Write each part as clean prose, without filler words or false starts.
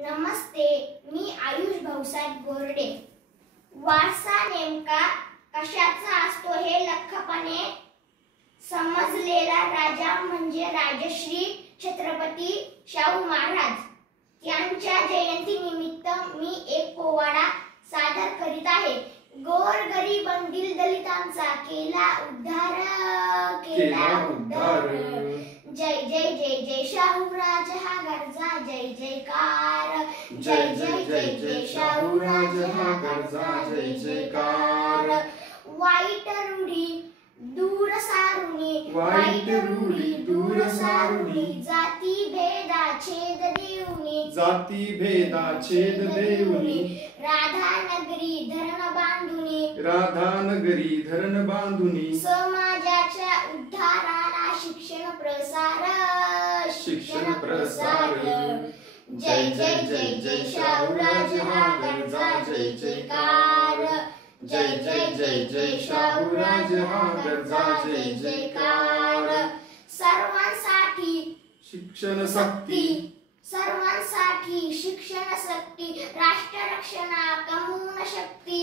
नमस्ते, मी आयुष भाऊसाहेब गोरडे। वारसा नेमका कशाचा असतो हे लख्खपणे समजलेला राजा म्हणजे राजश्री छत्रपती शाहू महाराज यांच्या जयंती निमित्त मी एक पोवाडा सादर करीत आहे। गोरगरीब दिल दलितांचा केला उद्धार जय जय जय जय शाहूराज हा गरजा जय जयकार जय जय जय जय शाहूराज हा गरजा जय जयकार। वाईट रूढी दूर सारुनी जाती भेदा छेद देऊनी राधा नगरी धरण बांधुनी समाजाच्या उद्धाराला शिक्षण प्रसार जय जय जय जय शाहूराज हा गरजा जय जयकार जय जय जय जय शाहूराज हा गरजा जय जयकार। सर्वांसाठी शिक्षण सक्ती राष्ट्ररक्षणा कमून शक्ती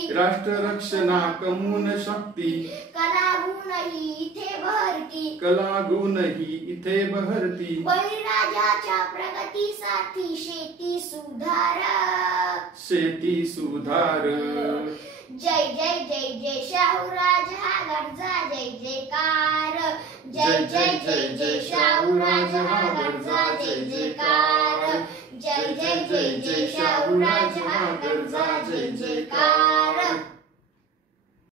कलागुणही इथे बहरती बळीराजाच्या प्रगतीसाठी शेती सुधार जय जय जय जय शाहूराज हा गरजा जय जयकार जय जय जय जय शाहूराज हा गरजा जय जयकार जय जय जय जय शाहूराज हा गरजा जय जयकार।